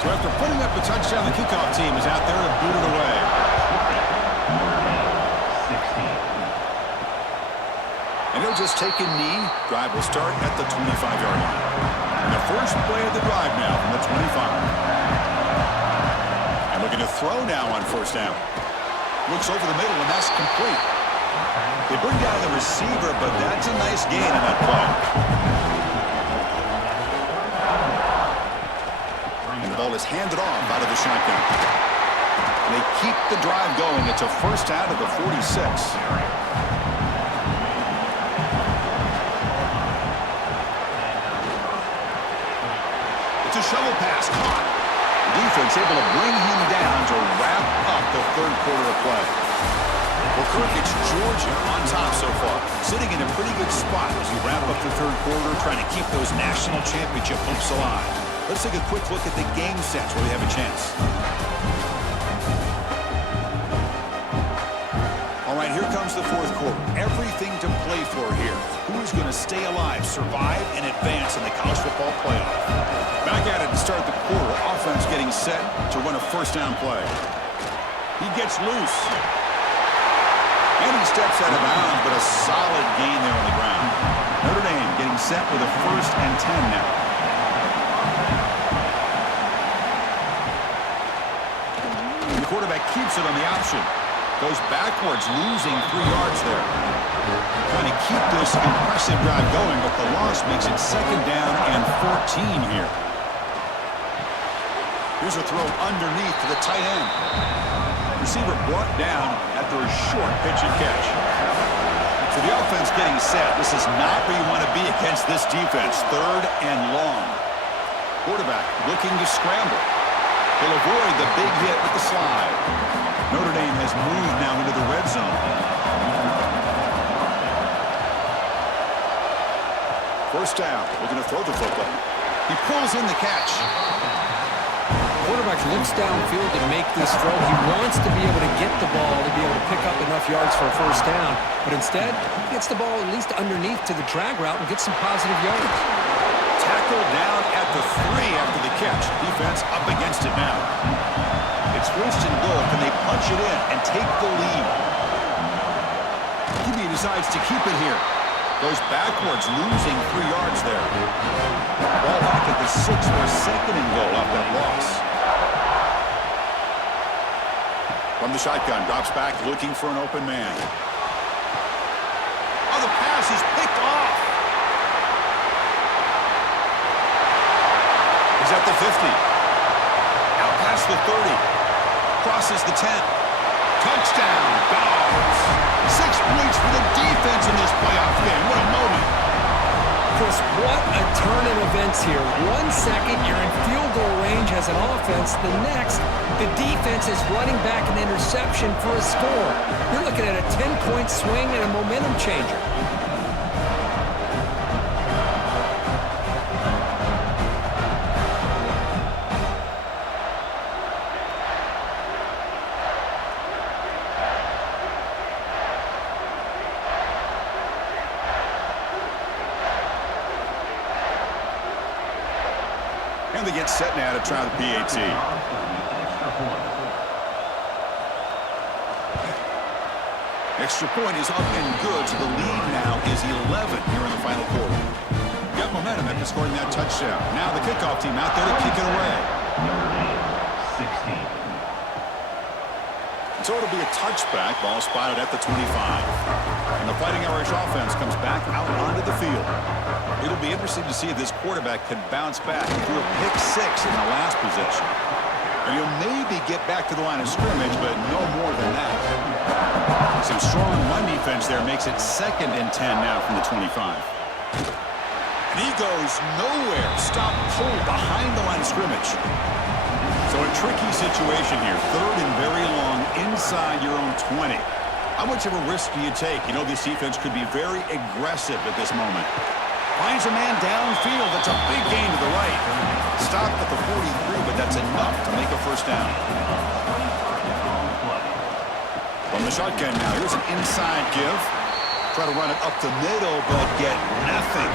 So after putting up a touchdown, the kickoff team is out there to boot it away. And he'll just take a knee. Drive will start at the 25-yard line. And the first play of the drive now from the 25. And looking to throw now on 1st down. Looks over the middle, and that's complete. They bring down the receiver, but that's a nice gain in that play. And the ball is handed off out of the shotgun. And they keep the drive going. It's a 1st down at the 46. It's a shovel pass caught. The defense able to bring him down to wrap up the 3rd quarter of play. Well, Kirk, it's Georgia on top so far, sitting in a pretty good spot as we wrap up the third quarter, trying to keep those national championship hopes alive. Let's take a quick look at the game sets where we have a chance. All right, here comes the fourth quarter. Everything to play for here. Who's going to stay alive, survive, and advance in the college football playoff? Back at it to start the quarter. Offense getting set to run a first down play. He gets loose. And he steps out of bounds, but a solid gain there on the ground. Notre Dame getting set with a 1st and 10 now. The quarterback keeps it on the option. Goes backwards, losing 3 yards there. Trying to keep this impressive drive going, but the loss makes it 2nd down and 14 here. Here's a throw underneath to the tight end. Receiver brought down after a short pitch and catch. So the offense getting set. This is not where you want to be against this defense. 3rd and long. Quarterback looking to scramble. He'll avoid the big hit with the slide. Notre Dame has moved now into the red zone. First down. Looking to throw the football. He pulls in the catch. Quarterback looks downfield to make this throw. He wants to be able to get the ball to be able to pick up enough yards for a first down. But instead, he gets the ball at least underneath to the drag route and gets some positive yards. Tackled down at the 3 after the catch. Defense up against it now. It's 1st and goal. Can they punch it in and take the lead? QB decides to keep it here. Goes backwards, losing 3 yards there. Ball back at the 6 for a 2nd and goal off that loss. From the shotgun, drops back, looking for an open man. Oh, the pass is picked off. He's at the 50. Out past the 30. Crosses the 10. Touchdown, Dogs. 6 points for the defense in this playoff game. What a moment. Chris, what a turn in events here. 1 second, you're in field goal range as an offense. The next, the defense is running back an interception for a score. You're looking at a 10-point swing and a momentum changer. And they get set now to try the PAT. Extra point is up and good, so the lead now is 11 here in the final quarter. Got momentum after scoring that touchdown. Now the kickoff team out there to kick it away. 16. So it'll be a touchback. Ball spotted at the 25. And the Fighting Irish offense comes back out onto the field. It'll be interesting to see if this quarterback can bounce back through a pick 6 in the last possession. And he'll maybe get back to the line of scrimmage, but no more than that. Some strong run defense there makes it 2nd and 10 now from the 25. And he goes nowhere. Stop pulled behind the line of scrimmage. So a tricky situation here. 3rd and very long inside your own 20. How much of a risk do you take? You know, this defense could be very aggressive at this moment. Finds a man downfield. That's a big gain to the right. Stopped at the 43, but that's enough to make a first down. From the shotgun now, here's an inside give. Try to run it up the middle, but get nothing.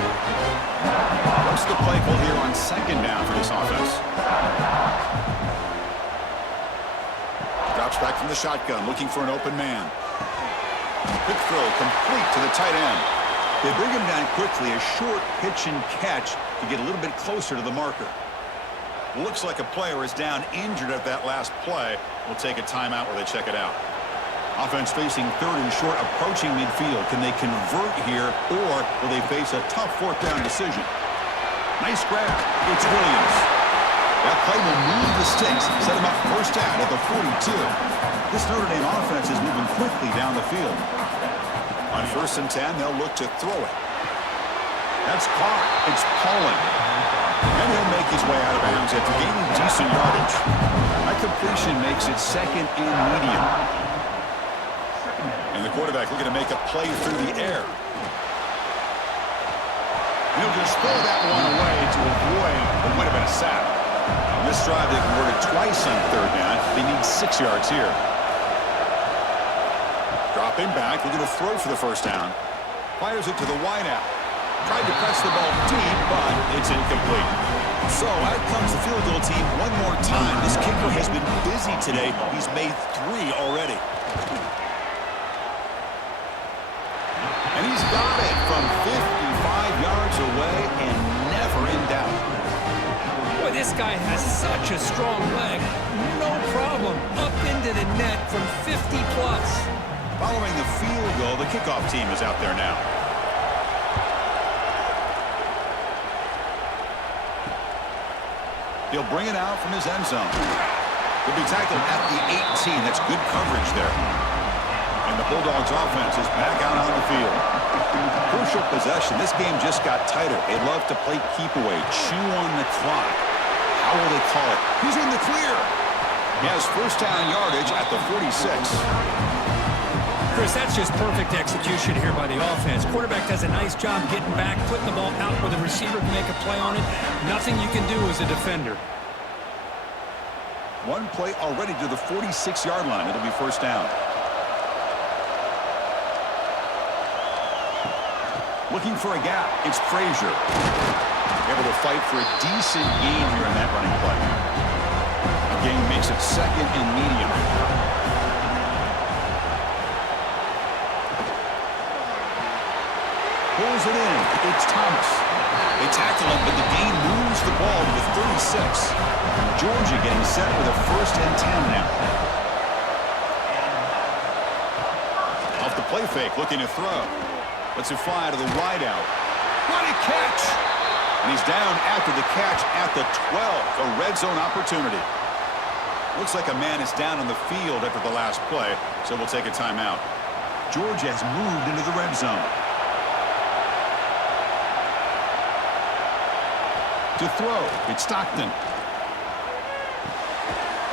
What's the play call here on 2nd down for this offense? Drops back from the shotgun, looking for an open man. Quick throw, complete to the tight end. They bring him down quickly, a short pitch and catch to get a little bit closer to the marker. Looks like a player is down injured at that last play. We'll take a timeout where they check it out. Offense facing 3rd and short, approaching midfield. Can they convert here, or will they face a tough 4th down decision? Nice grab. It's Williams. That play will move the sticks, set him up first down at the 42. This Notre Dame offense is moving quickly down the field. On 1st and 10, they'll look to throw it. That's caught. It's Pollard. And he'll make his way out of bounds after gaining decent yardage. That completion makes it 2nd and medium. And the quarterback looking to make a play through the air. He'll just throw that one away to avoid what would have been a sack. On this drive, they converted twice on third down. They need 6 yards here. Dropping back, looking to throw for the first down. Fires it to the wideout. Tried to press the ball deep, but it's incomplete. So out comes the field goal team one more time. This kicker has been busy today. He's made 3 already. And he's got it from 55 yards away and never in doubt. Boy, this guy has such a strong leg. No problem. Up into the net from 50 plus. Following the field goal, the kickoff team is out there now. He'll bring it out from his end zone. He'll be tackled at the 18. That's good coverage there. And the Bulldogs offense is back out on the field. Crucial possession. This game just got tighter. They love to play keep away, chew on the clock. How will they call it? He's in the clear. He has first down yardage at the 46. Chris, that's just perfect execution here by the offense. Quarterback does a nice job getting back, putting the ball out where the receiver can make a play on it. Nothing you can do as a defender. One play already to the 46-yard line. It'll be first down. Looking for a gap. It's Frazier. Able to fight for a decent gain here in that running play. The gain makes it second and medium. Pulls it in. It's Thomas. They tackle him, but the gain moves the ball to the 36. Georgia getting set with a first and 10 now. Off the play fake, looking to throw. Lets it fly to the wideout. What a catch! And he's down after the catch at the 12. A red zone opportunity. Looks like a man is down on the field after the last play, so we'll take a timeout. Georgia has moved into the red zone. To throw, it's Stockton.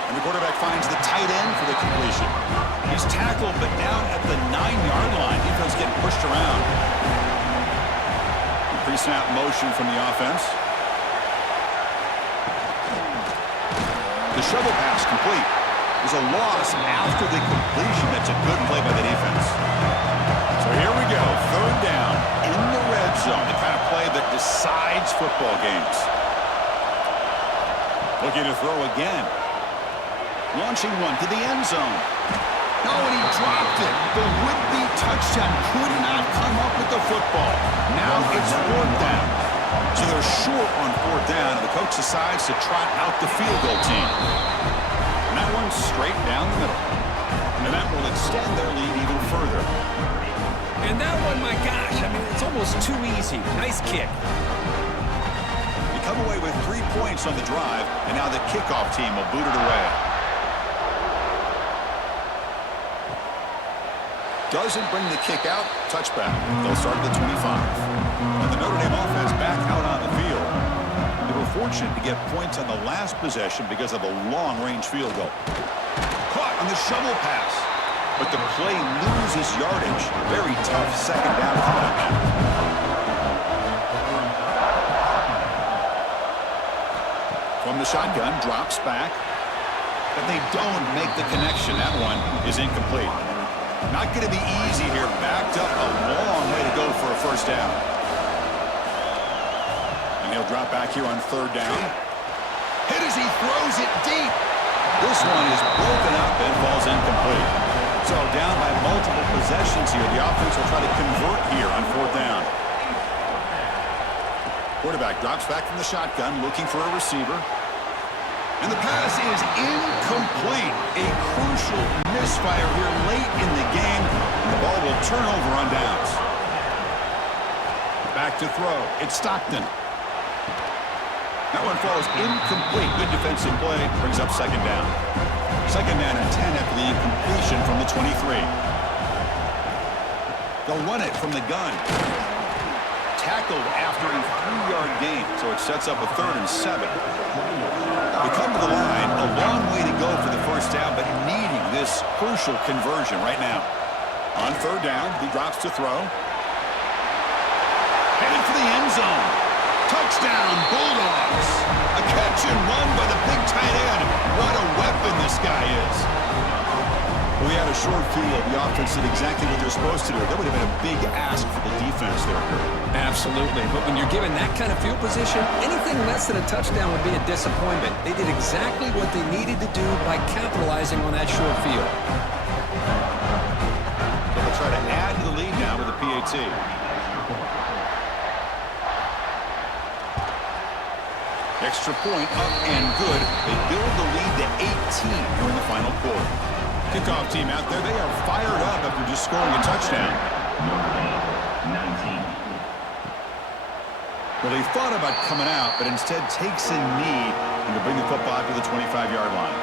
And the quarterback finds the tight end for the completion. He's tackled, but down at the 9-yard line. Defense getting pushed around. Pre-snap motion from the offense. The shovel pass complete. There's a loss after the completion. That's a good play by the defense. So here we go. Third down in the red zone. The kind of play that decides football games. Looking to throw again. Launching one to the end zone. No, and he dropped it. The would-be touchdown could not come up with the football. Now it's fourth down. So they're short on fourth down, and the coach decides to trot out the field goal team. And that one's straight down the middle. And that will extend their lead even further. And that one, my gosh, I mean, it's almost too easy. Nice kick. They come away with 3 points on the drive, and now the kickoff team will boot it away. Doesn't bring the kick out. Touchback. They'll start at the 25. And the Notre Dame offense back out on the field. They were fortunate to get points on the last possession because of a long-range field goal. Caught on the shovel pass. But the play loses yardage. Very tough second down coming up now. From the shotgun, drops back. But they don't make the connection. That one is incomplete. Not going to be easy here. Backed up a long way to go for a first down. And he'll drop back here on third down. Hit as he throws it deep. This one is broken up and falls incomplete. So down by multiple possessions here. The offense will try to convert here on fourth down. Quarterback drops back from the shotgun, looking for a receiver. And the pass is incomplete. A crucial misfire here late in the game. And the ball will turn over on downs. Back to throw. It's Stockton. That one falls incomplete. Good defensive play. Brings up second down. Second down and 10 after the incompletion from the 23. They'll run it from the gun. Tackled after a 3-yard gain, so it sets up a 3rd and 7. They come to the line, a long way to go for the first down, but needing this crucial conversion right now. On third down, he drops to throw. Headed for the end zone. Touchdown, Bulldogs. A catch and run by the big tight end. What a weapon this guy is. Well, we had a short field. The offense did exactly what they're supposed to do. That would have been a big ask for the defense there. Absolutely. But when you're given that kind of field position, anything less than a touchdown would be a disappointment. They did exactly what they needed to do by capitalizing on that short field. So they'll try to add to the lead now with the PAT. Extra point up and good. They build the lead to 18 here in the final quarter. Kickoff team out there. They are fired up after just scoring a touchdown. Well, he thought about coming out, but instead takes a knee and to bring the football to the 25-yard line.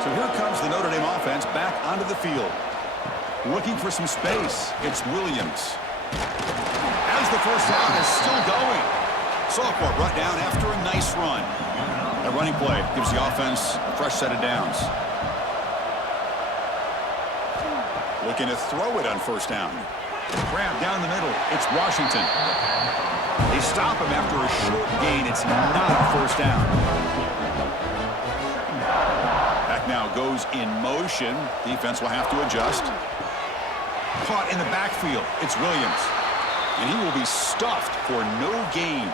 So here comes the Notre Dame offense back onto the field. Looking for some space. It's Williams. As the first down is still going. Sophomore brought down after a nice run. That running play gives the offense a fresh set of downs. Looking to throw it on first down. Grab down the middle. It's Washington. They stop him after a short gain. It's not a first down. Back now goes in motion. Defense will have to adjust. Caught in the backfield. It's Williams. And he will be stuffed for no gain.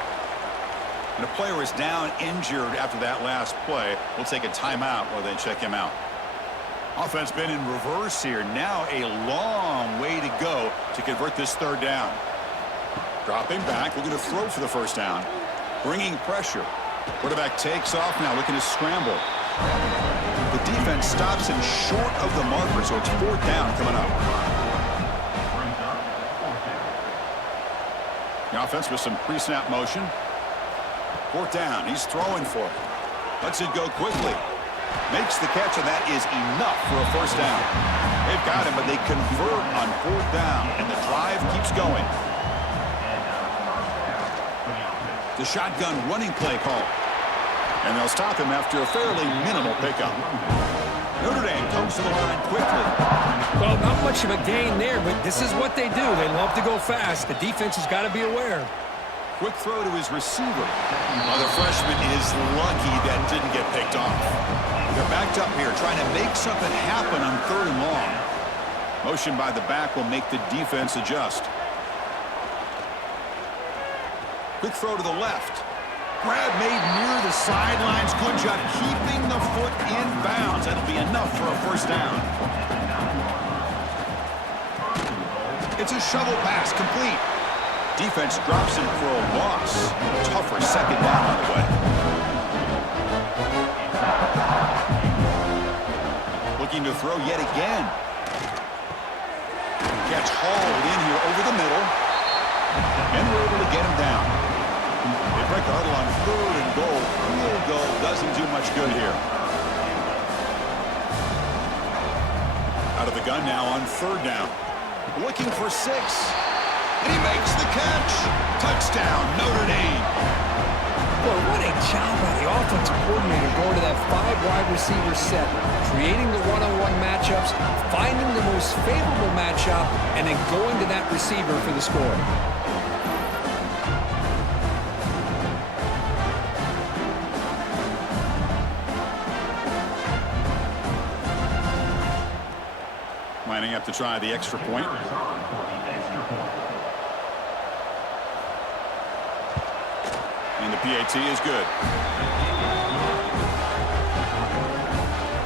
And a player is down injured after that last play. We'll take a timeout while they check him out. Offense been in reverse here. Now a long way to go to convert this third down. Dropping back, looking to throw for the first down. Bringing pressure. Quarterback takes off now, looking to scramble. The defense stops him short of the marker, so it's fourth down coming up. The offense with some pre-snap motion. Fourth down, he's throwing for it. Lets it go quickly. Makes the catch, and that is enough for a first down. They've got him, but they convert on fourth down, and the drive keeps going. The shotgun running play call. And they'll stop him after a fairly minimal pickup. Notre Dame comes to the line quickly. Well, not much of a gain there, but this is what they do. They love to go fast. The defense has got to be aware. Quick throw to his receiver. Well, the freshman is lucky that didn't get picked off. They're backed up here, trying to make something happen on third and long. Motion by the back will make the defense adjust. Quick throw to the left. Grab made near the sidelines. Good job keeping the foot in bounds. That'll be enough for a first down. It's a shovel pass, complete. Defense drops him for a loss. Tougher second down on the way. Looking to throw yet again. Catch hauled in here over the middle. And we're able to get him down. They break the huddle on third and goal. Field goal doesn't do much good here. Out of the gun now on third down. Looking for 6. And he makes the catch. Touchdown, Notre Dame. Boy, what a job by the offensive coordinator going to that 5 wide receiver set, creating the one-on-one matchups, finding the most favorable matchup, and then going to that receiver for the score. Lining up to try the extra point. And the PAT is good.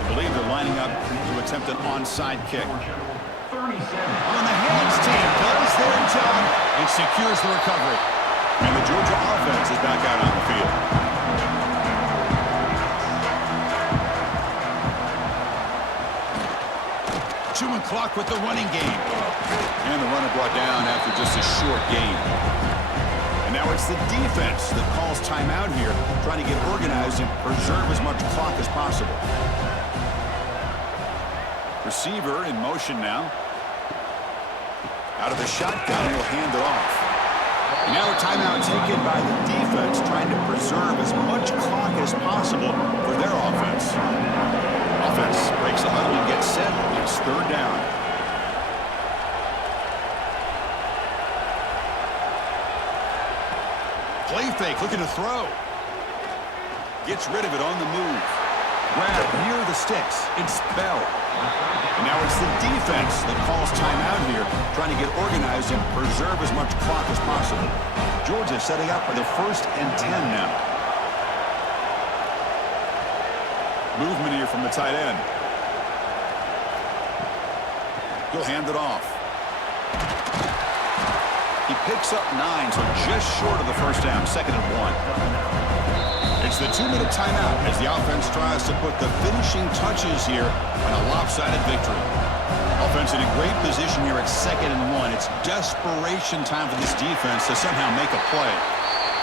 I believe they're lining up to attempt an onside kick. On the hands team does their job and secures the recovery. And the Georgia offense is back out on the field. Chewing clock with the running game. And the runner brought down after just a short gain. And now it's the defense that calls timeout here, trying to get organized and preserve as much clock as possible. Receiver in motion now. Out of the shotgun, he'll hand it off. And now a timeout taken by the defense, trying to preserve as much clock as possible for their offense. Offense breaks the huddle and gets set. It's third down. Play fake, looking to throw. Gets rid of it on the move. Grab near the sticks. It's Bell. And now it's the defense that calls timeout here, trying to get organized and preserve as much clock as possible. Georgia setting up for the 1st and 10 now. Movement here from the tight end. He'll hand it off. He picks up 9, so just short of the first down, 2nd and 1. It's the 2-minute timeout as the offense tries to put the finishing touches here on a lopsided victory. Offense in a great position here at 2nd and 1. It's desperation time for this defense to somehow make a play.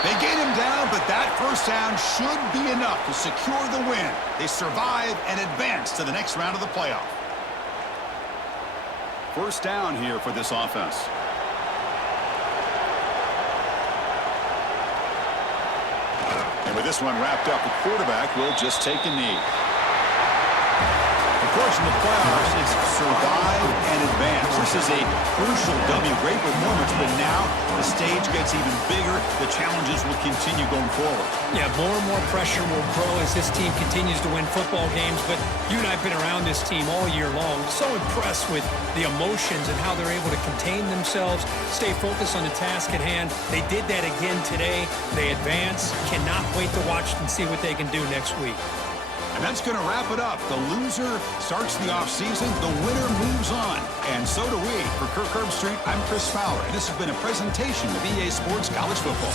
They get him down, but that first down should be enough to secure the win. They survive and advance to the next round of the playoff. First down here for this offense. And with this one wrapped up, the quarterback will just take a knee. Of course, in the playoffs, it's survive and advance. This is a crucial W. Great performance, but now the stage gets even bigger. The challenges will continue going forward. Yeah, more and more pressure will grow as this team continues to win football games, but you and I have been around this team all year long. So impressed with the emotions and how they're able to contain themselves, stay focused on the task at hand. They did that again today. They advance. Cannot wait to watch and see what they can do next week. And that's going to wrap it up. The loser starts the offseason. The winner moves on. And so do we. For Kirk Herbstreit, I'm Chris Fowler. And this has been a presentation of EA Sports College Football.